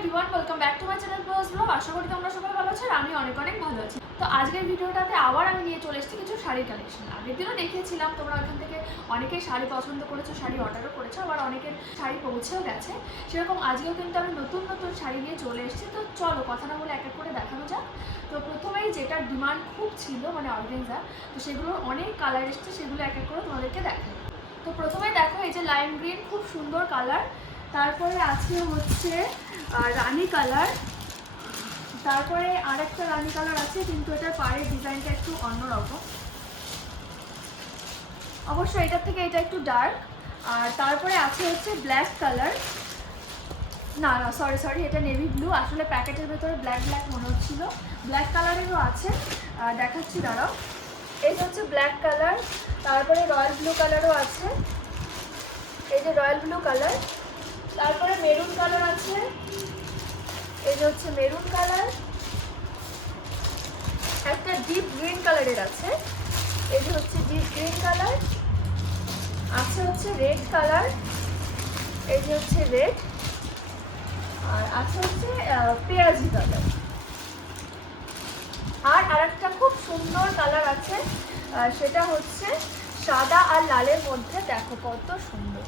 Everyone welcome back to my channel plus blog আশা করি তোমরা সকলে ভালো আছো আর আমি অনেক অনেক ভালো আছি। তো আজকের ভিডিওটাতে আবার আমি নিয়ে চলে এসেছি কিছু শাড়ির কালেকশন। আগের দিনও দেখিয়েছিলাম, তোমরা ওখান থেকে অনেকেই শাড়ি পছন্দ করেছ, শাড়ি অর্ডারও করেছ, আবার অনেকের শাড়ি পৌঁছেও গেছে। সেরকম আজকেও কিন্তু আমি নতুন নতুন শাড়ি নিয়ে চলে এসেছি। তো চলো কথা না বলে এক এক করে দেখানো যাক। তো প্রথমেই যেটার ডিমান্ড খুব ছিল মানে অর্গেনজা তো সেগুলোর অনেক কালার এসছে, সেগুলো এক এক করে তোমাদেরকে দেখাই। তো প্রথমেই দেখো, এই যে লাইম গ্রিন খুব সুন্দর কালার তারপরে আছে হচ্ছে রানী কালার। তারপরে আরেকটা রানী কালার আছে, কিন্তু এটার পাড়ের ডিজাইনটা একটু অন্যরকম। অবশ্য এটার থেকে এটা একটু ডার্ক আর তারপরে আছে হচ্ছে ব্ল্যাক কালার না না সরি সরি এটা নেভি ব্লু আসলে প্যাকেটের ভেতরে ব্ল্যাক ব্ল্যাক মনে হচ্ছিল। ব্ল্যাক কালারেরও আছে। দেখাচ্ছি, দাঁড়াও। এই হচ্ছে ব্ল্যাক কালার তারপরে রয়্যাল ব্লু কালারও আছে। এই যে রয়্যাল ব্লু কালার তারপরে মেরুন কালার আছে। এই যে হচ্ছে মেরুন কালার। একটা ডিপ গ্রিন কালারের আছে। এই যে হচ্ছে ডিপ গ্রিন কালার। আছে হচ্ছে রেড কালার। এই যে হচ্ছে রেড। আর আছে হচ্ছে পেঁয়াজি কালার। আর আরেকটা খুব সুন্দর কালার আছে সেটা হচ্ছে সাদা আর লালের মধ্যে দেখো কত সুন্দর।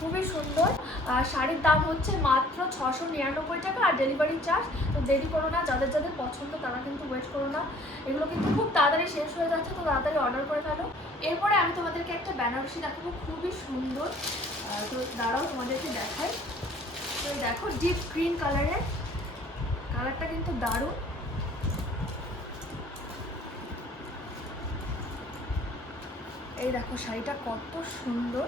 খুবই সুন্দর। আর শাড়ির দাম হচ্ছে মাত্র ছশো নিরানব্বই টাকা আর ডেলিভারি চার্জ তো দেরি করো না, যাদের যাদের পছন্দ তারা কিন্তু ওয়েট করো না। এগুলো কিন্তু খুব তাড়াতাড়ি শেষ হয়ে যাচ্ছে, তো তাড়াতাড়ি অর্ডার করে ফেলো। এরপরে আমি তোমাদেরকে একটা বেনারসি দেখাবো, খুবই সুন্দর। তো দাঁড়াও, তোমাদেরকে দেখাই। তো দেখো ডিপ গ্রিন কালারের কালারটা কিন্তু দারুণ। এই দেখো, শাড়িটা কত সুন্দর।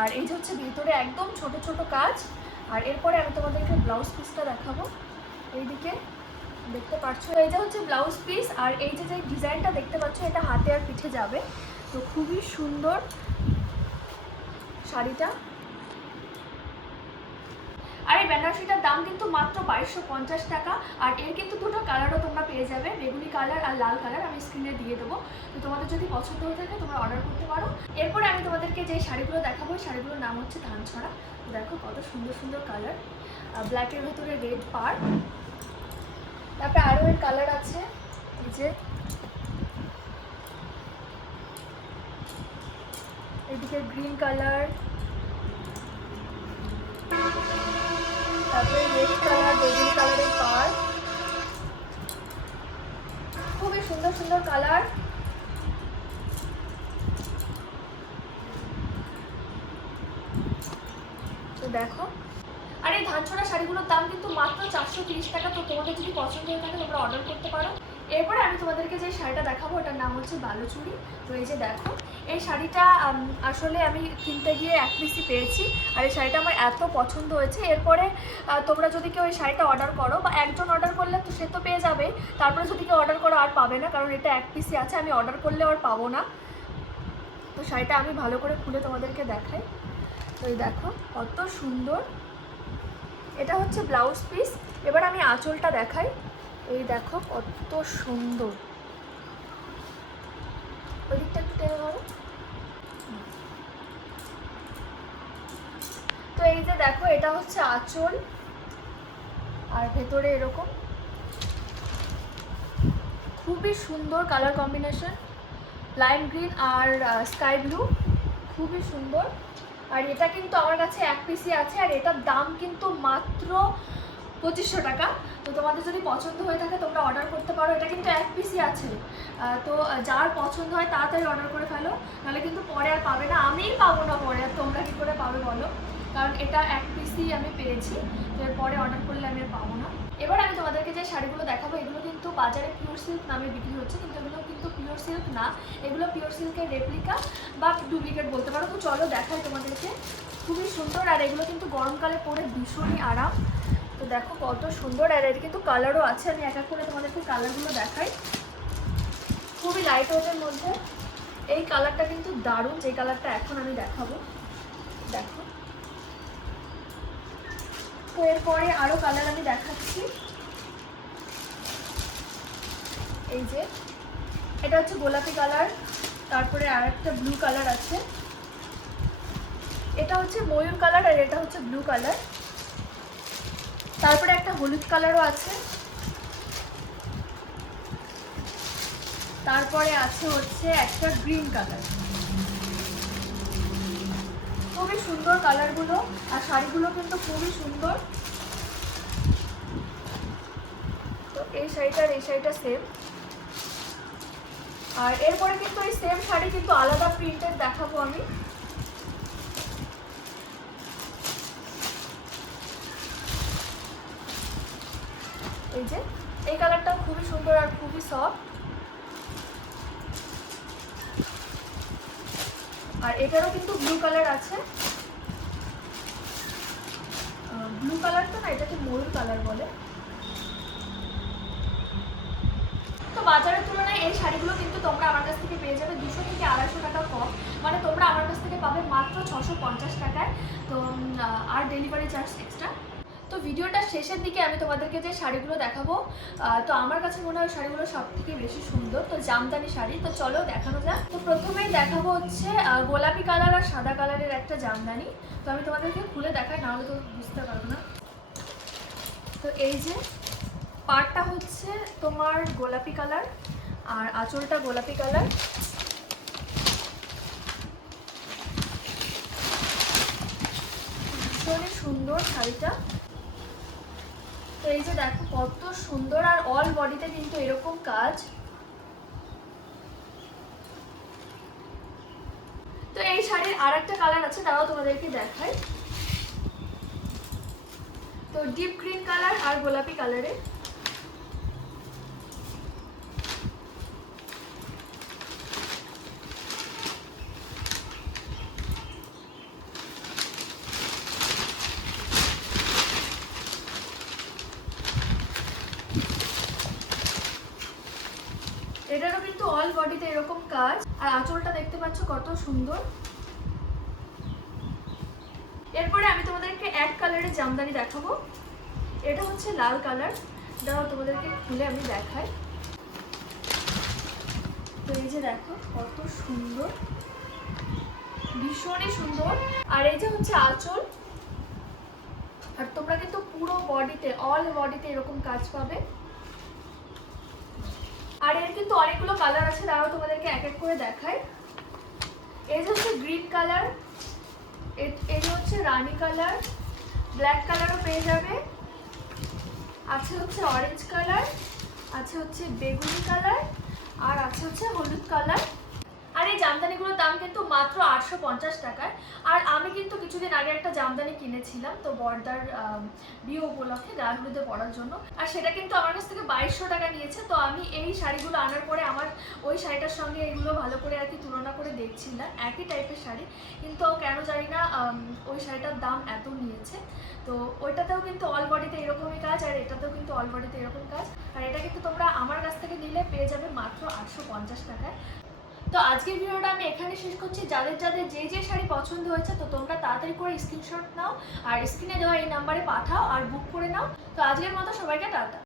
আর এই যে হচ্ছে ভিতরে একদম ছোট ছোট কাজ, আর এরপরে আমি তোমাদেরকে ব্লাউজ পিসটা দেখাবো। এইদিকে দেখতে পাচ্ছ এই যে হচ্ছে ব্লাউজ পিস আর এই যে যে ডিজাইনটা দেখতে পাচ্ছ, এটা হাতে আর পিঠে যাবে। তো খুবই সুন্দর শাড়িটা। আর এই বেনারসিটার দাম কিন্তু মাত্র বাইশশো পঞ্চাশ টাকা, আর এর কিন্তু দুটো কালারও তোমরা পেয়ে যাবে, বেগুনি কালার আর লাল কালার আমি স্ক্রিনে দিয়ে দেবো। তো তোমাদের যদি পছন্দ হয়ে থাকে তোমরা অর্ডার করতে পারো। এরপরে আমি তোমাদেরকে যে শাড়িগুলো দেখাবো শাড়িগুলোর নাম হচ্ছে ধান ধানছড়া দেখো কত সুন্দর সুন্দর কালার। ব্ল্যাকের ভেতরে রেড পার। তারপরে আরও এর কালার আছে, এই যে এদিকে গ্রিন কালার। তারপরে রেড কালার বেগুনি কালারের পার খুবই সুন্দর সুন্দর কালার। তো দেখো। আর এই ধান ছোড়া শাড়িগুলোর দাম কিন্তু মাত্র চারশো টাকা, তো তোমাদের যদি পছন্দ হয়ে থাকে তোমরা অর্ডার করতে পারো। এরপরে আমি তোমাদেরকে যে শাড়িটা দেখাবো, ওটার নাম হচ্ছে বালুচুরি। তো এই যে দেখো, এই শাড়িটা আসলে আমি কিনতে গিয়ে এক পিসি পেয়েছি, আর এই শাড়িটা আমার এত পছন্দ হয়েছে। এরপরে তোমরা যদি কেউ এই শাড়িটা অর্ডার করো, বা একজন অর্ডার করলে তো সে তো পেয়ে যাবে, তারপরে যদি কেউ অর্ডার করো আর পাবে না, কারণ এটা এক পিসি আছে, আমি অর্ডার করলে আর পাবো না। তো শাড়িটা আমি ভালো করে খুলে তোমাদেরকে দেখাই। তো এই দেখো, কত সুন্দর। এটা হচ্ছে ব্লাউজ পিস। এবার আমি আঁচলটা দেখাই। এই দেখো কত সুন্দর। ওই দিকটা তো এই যে দেখো, এটা হচ্ছে আঁচল। আর ভেতরে এরকম। খুবই সুন্দর কালার কম্বিনেশন লাইম গ্রিন আর স্কাই ব্লু খুবই সুন্দর। আর এটা কিন্তু আমার কাছে এক পিসি আছে, আর এটার দাম কিন্তু মাত্র পঁচিশশো টাকা। তো তোমাদের যদি পছন্দ হয়ে থাকে, তোমরা অর্ডার করতে পারো। এটা কিন্তু এক পিসি আছে। তো যার পছন্দ হয়, তাড়াতাড়ি অর্ডার করে ফেলো। নাহলে কিন্তু পরে আর পাবে না। আমিই পাবো না পরে। আর তোমরা কী করে পাবে বলো? কারণ এটা এক পিসি আমি পেয়েছি। তো পরে অর্ডার করলে আমি আর পাবো না। এবার আমি তোমাদেরকে যে শাড়িগুলো দেখাবো, এগুলো কিন্তু বাজারে পিওর সিল্ক নামে বিক্রি হচ্ছে। কিন্তু এগুলো কিন্তু পিওর সিল্ক না। এগুলো পিওর সিল্কের রেপ্লিকা বা ডুপ্লিকেট বলতে পারো। তো চলো দেখাই তোমাদেরকে। খুবই সুন্দর। আর এগুলো কিন্তু গরমকালে পরে ভীষণই আরাম। তো দেখো কত সুন্দর আর এর কিন্তু কালারও আছে, আমি এক এক করে তোমাদেরকে কালারগুলো দেখাই। খুবই লাইট ওয়েটের মধ্যে। এই কালারটা কিন্তু দারুণ, যে কালারটা এখন আমি দেখাবো। দেখো। তো এরপরে আরও কালার আমি দেখাচ্ছি। এই যে, এটা হচ্ছে গোলাপি কালার তারপরে আর একটা ব্লু কালার আছে। এটা হচ্ছে ময়ূর কালার আর এটা হচ্ছে ব্লু কালার তারপরে একটা হলুদ কালারও আছে। তারপরে আছে হচ্ছে একটা গ্রিন কালার। খুবই সুন্দর কালারগুলো, আর শাড়িগুলো কিন্তু খুবই সুন্দর। তো এই শাড়িটা এই শাড়িটা সেম আর এরপরে কিন্তু এই সেম শাড়ি কিন্তু আলাদা প্রিন্টের দেখাবো আমি। এই যে, এই কালারটাও খুবই সুন্দর আর খুবই সফট আর এটারও কিন্তু ব্লু কালার আছে। ব্লু কালারটা না, এটাকে ময়ূর কালার বলে। তো বাজারের তুলনায় এই শাড়িগুলো কিন্তু তোমরা আমার কাছ থেকে পেয়ে যাবে দুশো থেকে আড়াইশো টাকা কম। মানে তোমরা আমার কাছ থেকে পাবে মাত্র ছশো পঞ্চাশ টাকায়। তো আর ডেলিভারি চার্জ এক্সট্রা তো ভিডিওটা শেষের দিকে আমি তোমাদেরকে যে শাড়িগুলো দেখাবো তো আমার কাছে মনে হয় শাড়িগুলো সব থেকে বেশি সুন্দর, তো জামদানি শাড়ি। তো চলো দেখানো যাক। তো প্রথমেই দেখাবো হচ্ছে গোলাপি কালার আর সাদা কালারের একটা জামদানি। তো আমি তোমাদেরকে খুলে দেখাই, নাহলে তো বুঝতে পারব না। তো এই যে পাড়টা হচ্ছে তোমার গোলাপি কালার আর আঁচলটা গোলাপি কালার। ভীষণই সুন্দর শাড়িটা। তো এই যে দেখো কত সুন্দর আর অল বডিতে কিন্তু এরকম কাজ। তো এই শাড়ির আর একটা কালার আছে, তাও তোমাদেরকে দেখায় তো ডিপ গ্রিন কালার আর গোলাপি কালারের এটারও কিন্তু অল বডিতে এরকম কাজ। আর আঁচলটা দেখতে পাচ্ছ কত সুন্দর। এরপরে আমি তোমাদেরকে এক কালারের জামদানি দেখাবো। এটা হচ্ছে লাল কালার দাঁড়াও, তোমাদেরকে খুলে আমি দেখাই। তো এই যে দেখো, কত সুন্দর। ভীষণই সুন্দর। আর এই যে হচ্ছে আঁচল। আর তোমরা কিন্তু পুরো বডিতে অল বডিতে এরকম কাজ পাবে। আর এর কিন্তু অনেকগুলো কালার আছে তারাও তোমাদেরকে এক এক করে দেখায় এই যে হচ্ছে গ্রিন কালার এই যে হচ্ছে রানি কালার ব্ল্যাক কালারও পেয়ে যাবে। আছে হচ্ছে অরেঞ্জ কালার আছে হচ্ছে বেগুনি কালার আর আছে হচ্ছে হলুদ কালার এই জামদানিগুলোর দাম কিন্তু মাত্র আটশো পঞ্চাশ টাকায়। আর আমি কিন্তু কিছুদিন আগে একটা জামদানি কিনেছিলাম, তো বর্দার বিয়ে উপলক্ষে গায়ে পরার জন্য। আর সেটা কিন্তু আমার কাছ থেকে বাইশশো টাকা নিয়েছে, তো আমি এই শাড়িগুলো আনার পরে আমার ওই শাড়িটার সঙ্গে এগুলো ভালো করে আর কি তুলনা করে দেখছিলাম, একই টাইপের শাড়ি। কিন্তু কেন জানি না ওই শাড়িটার দাম এত নিয়েছে। তো ওইটাতেও কিন্তু অল বডিতে এরকমই কাজ, আর এটাতেও কিন্তু অল বডিতে এরকম কাজ। আর এটা কিন্তু তোমরা আমার কাছ থেকে নিলে পেয়ে যাবে মাত্র আটশো পঞ্চাশ টাকায়। তো আজকের ভিডিওটা আমি এখানে শেষ করছি। যাদের যাদের যে যে শাড়ি পছন্দ হয়েছে, তো তোমরা তাড়াতাড়ি করে স্ক্রিনশট নাও, আর স্ক্রিনে দেওয়া এই নাম্বারে পাঠাও আর বুক করে নাও। তো আজকের মতো সবাইকে টাটা।